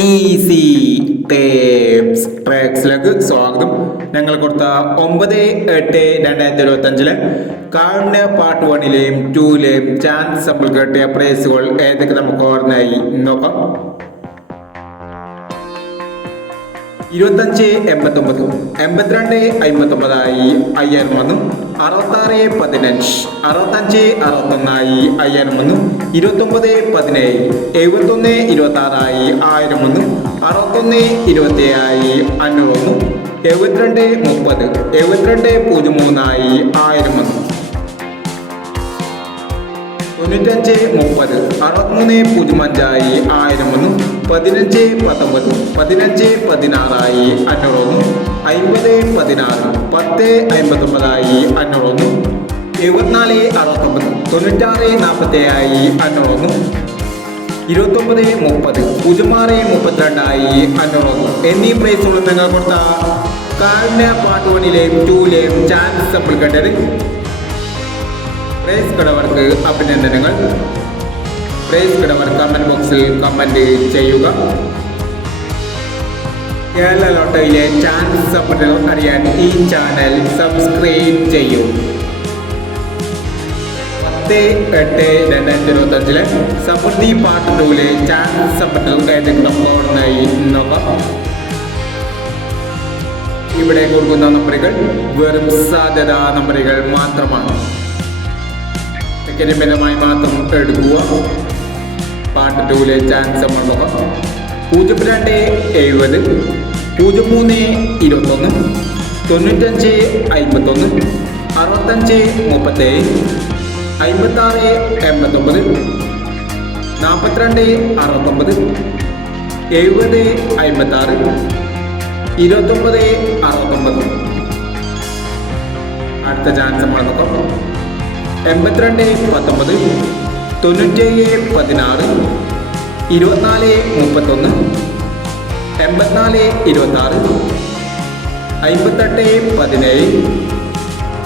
Easy tapes ട്രാക്സിലേക്ക് സ്വാഗതം. ഞങ്ങൾ കൊടുത്ത 9/8/2025 കാരുണ്യ പാർട്ട് 1ലെയും 2ലെയും ചാൻസ് സമ്പിൾ കിട്ടിയ പ്രൈസുകൾ ഏതൊക്കെ നമുക്ക് ഓർമ്മയായി നോക്കാം. 2589, 8259 5000 വന്നു. 6615, 6561 5000 വന്നു. 2917, 7126 1000 വന്നു. 6127 500 വന്നു. 7230, 7203 1000 വന്നു. 9530, 6305 1000 വന്നു. 1519, 1516 500 വന്നു. 5016, 1059 500 വന്നു. 7469, 9647 500 വന്നു. 2930, 0632 500 വന്നു. എന്നീ പ്രൈസുകൾ നിങ്ങൾ കൊടുത്ത കാരുണ്യ പാർട്ട് 1ലെയും 2ലെയും ചാൻസ് സമ്പിൾ കണ്ടത്. പ്രൈസ് കടവർക്ക് അഭിനന്ദനങ്ങൾ. പ്രൈസ് കടവർ കമന്റ് ബോക്സിൽ കമന്റ് ചെയ്യുക. കേരള ലോട്ടറിയിലെ ചാൻസ് സമ്പിളുകൾ അറിയാൻ ഈ ചാനൽ സബ്സ്ക്രൈബ് ചെയ്യൂ. 10/8/2025 സമൃദ്ധി പാർട്ട് 2ലെ ചാൻസ് സമ്പിളുകൾ ഏതെങ്കിലും നോക്കാം. ഇവിടെ കൊടുക്കുന്ന നമ്പറുകൾ വെറും സാധ്യത നമ്പറുകൾ മാത്രമാണ്. മായി മാത്രം എടുക്കുക. പാർട്ട് 2ലെ ചാൻസ് നമ്മൾ നോക്കാം. 0270, 0321, 9551, 6537, 5689, 4269, 7056, 2969. അടുത്ത ചാൻസ് നമ്മൾ നോക്കാം. 8219, 9716, 2431, 8426, 5817,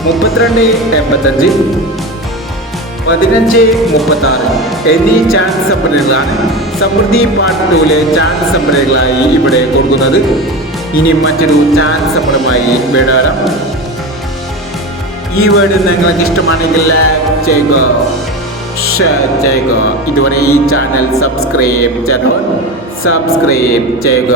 3285, 1536 എന്നീ ചാൻസ് സമ്പ്രദായങ്ങളാണ് സമൃദ്ധി പാർട്ട് 2ലെ ചാൻസ് സമ്പ്രദായങ്ങളായി ഇവിടെ കൊടുക്കുന്നത്. ഇനി മറ്റൊരു ചാൻസ് സമ്പ്രദായമായി വിടാം. ഈ വീഡിയോ നിങ്ങൾക്ക് ഇഷ്ടമാണെങ്കിൽ ലൈക്ക് ചെയ്യുക, ഷെയർ ചെയ്യുക. ഇതുവരെ ഈ ചാനൽ സബ്സ്ക്രൈബ് ചെയ്യുക.